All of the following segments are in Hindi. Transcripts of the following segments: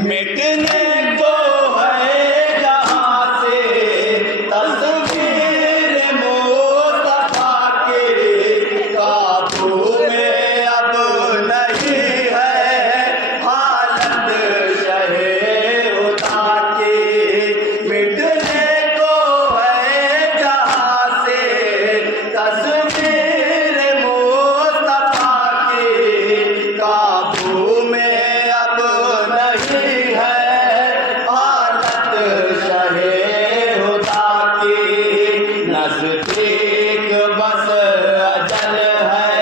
मिटने को है जहाँ से तस्वीर मुस्तफा के, काबू में अब नहीं है हालत शहे उदा की। मिटने को है जहाँ से तस्वीर मुस्तफा के, काबू में अब नहीं है हालत शहे हुदा की। नज़दीक बस अजल है,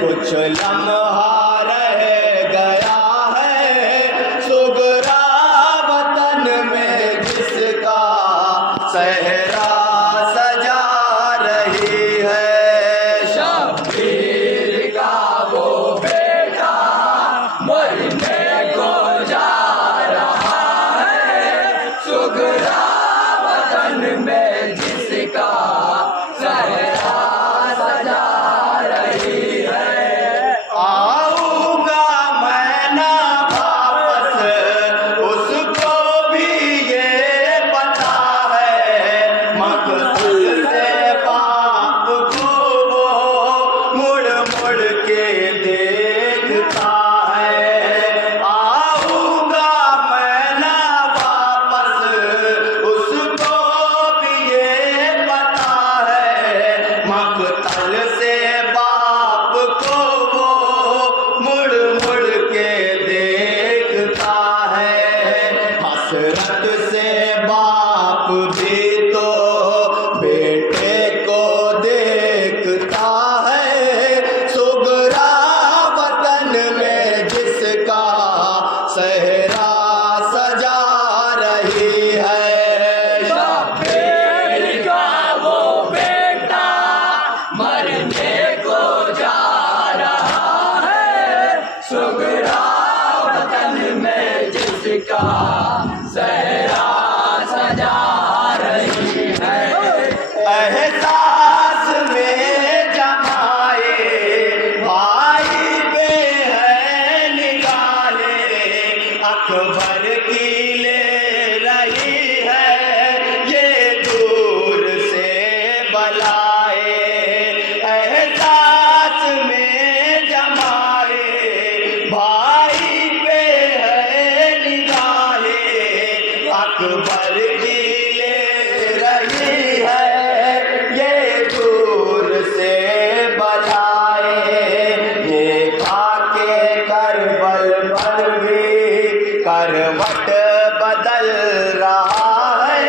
कुछ लम्हा रह गया है, सुगरा वतन में जिसका सहरा सजा रही है। शब्बीर का वो बेटा मरने को जा रहा है, सुगरा वतन में जिसका सहरा सजा रही है। आऊंगा मैं ना वापस, उसको भी ये पता है, मकसद से बाप को वो मुड़ मुड़ के देखता है। आऊंगा मैं ना वापस, उसको भी ये पता है, मकतल से बाप को वो मुड़ मुड़ के देखता है। हसरत से बाप भी तो बेटे को देखता है, सुगरा वतन में जिसका सहरा सजा रही है। शब्बीर का वो बेटा मरने को जा रहा है, सुगरा वतन में जिसका सहरा सजा रही है। एहसास में जमाए भाई पे है निगाहे, अकबर की ले रही है ये दूर से बलाए। एहसास में जमाए भाई पे है निगाहे, अकबर की ले रही है ये दूर से बलाए। ये खाके करबल पर भी करवट बदल रहा है,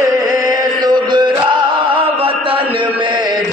सुगरा वतन में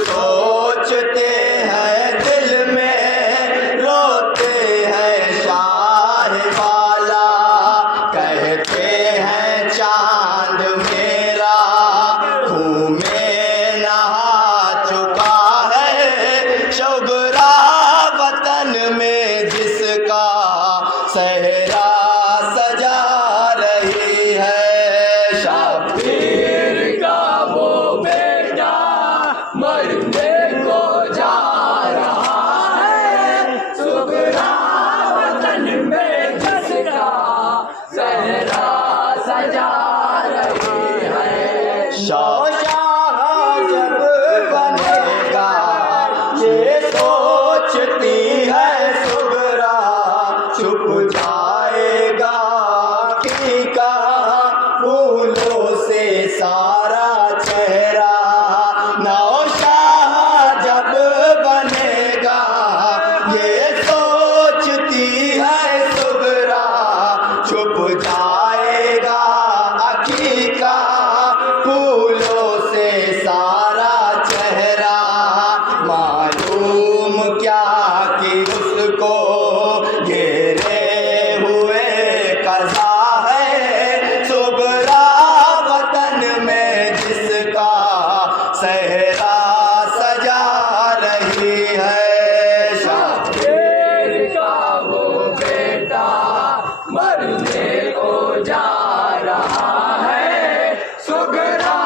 सोचते हैं दिल में, रोते हैं शाह वाला, कहते हैं चांद मेरा खून में नहा चुका है, शुगरा वतन में जिसका सहरा सजा रही है। शब्बीर का वो बेटा मरने को जा रहा है, सुगरा वतन में जिसका सहरा सजा रही है। शाह जब बनेगा ये सोचती है सुगरा, छुप जाएगा फीका फूलों से सारा चेहरा। नौशाह जब बनेगा ये सोचती है सुगरा, छुप जाएगा अकीका फूलों से सारा चेहरा। मालूम क्या कि उसको घेरे हुए कज़ा है, सुगरा वतन में जिसका सहरा सजा रही है। शब्बीर का वो बेटा मरने को जा रहा है, सुगरा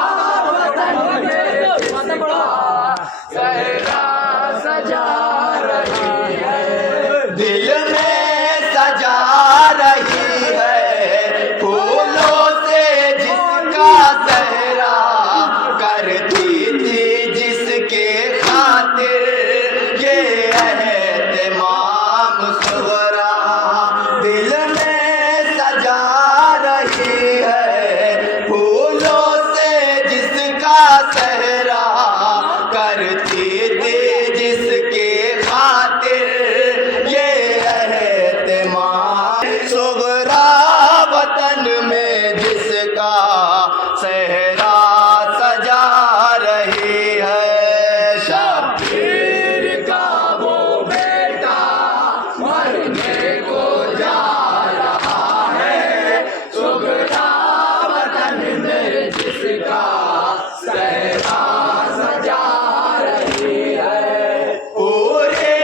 वतन में जिसका सहरा सजा रही है। दिल में सजा रही है फूलों से जिसका सहरा, करती थी जिसके खातिर ये एहतिमाम सुगरा। दिल में सजा रही है फूलों से जिसका सहरा, करती थी जिसके खातिर ये एहतिमाम सुगरा वतन में जिसका सहरा सजा रही है। शब्बीर का वो बेटा मरने को जा रहा है, सुगरा वतन में जिसका सहरा सजा रही है। पूरे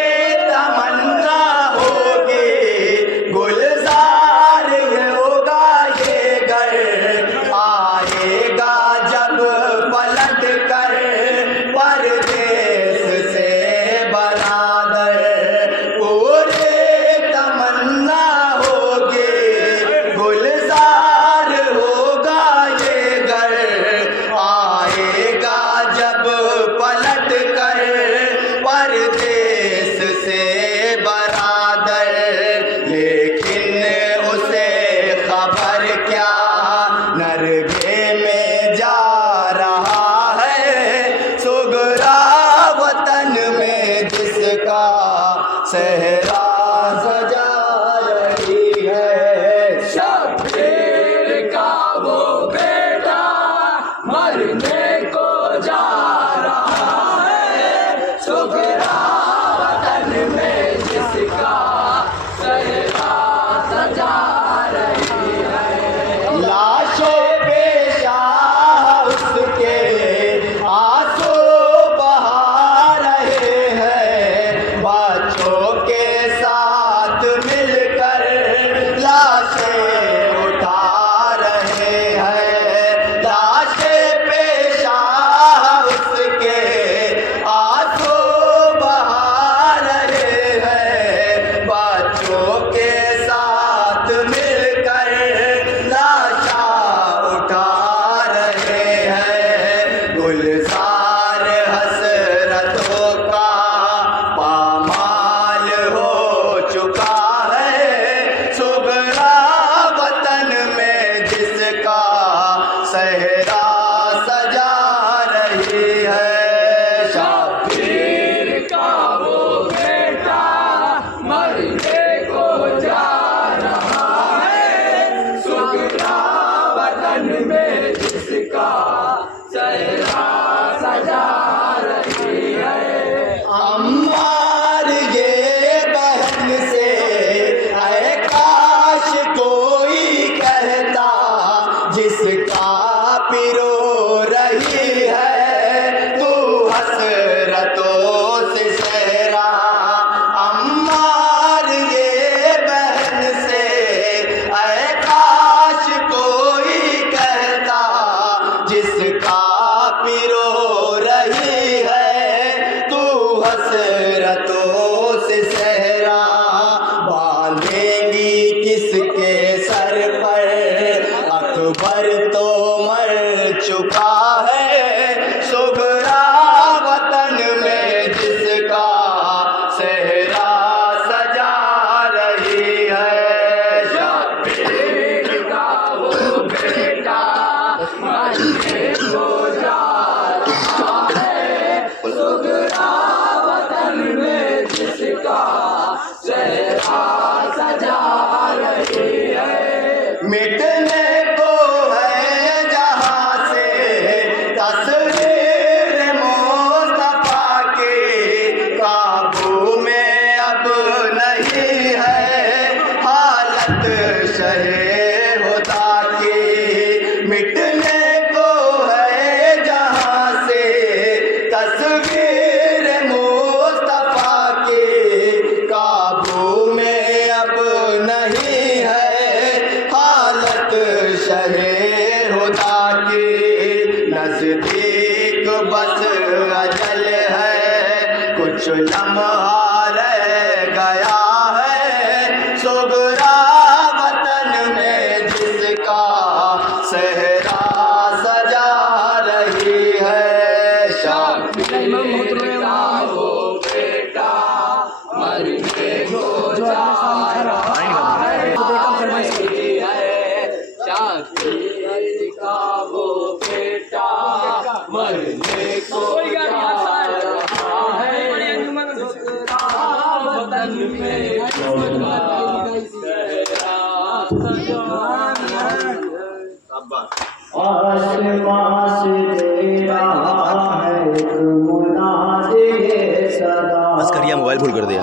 सहरा बांधेंगी किसके सर पर, अकबर तो मर चुका है, सुगरा वतन में जिसका सहरा सजा रही है। शब्बीर का वो बेटा मरने को जा रहा है, सुगरा वतन में जिसका चेहरा सजा रही है। मिटने को है जहाँ से तस्वीर मुस्तफा के, काबू में अब नहीं है हालत शहे खुदा की। मिटने को है जहाँ से तस्वीर मुस्तफा के, काबू में अब नहीं है हालत शहे खुदा की। नजदीक बस अजल है, कुछ लम्हा रह गया है, सुगरा वतन में जिसका सहरा सजा रही है। शब्बीर का वो बेटा मरने को जा रहा है, शब्बीर का वो बेटा मरने को जा रहा है, सुगरा वतन में जिसका सहरा सजा रही है। आसमां से दे रहा है एक मुनादी सदा। बस करिए, मोबाइल भूल कर दिया।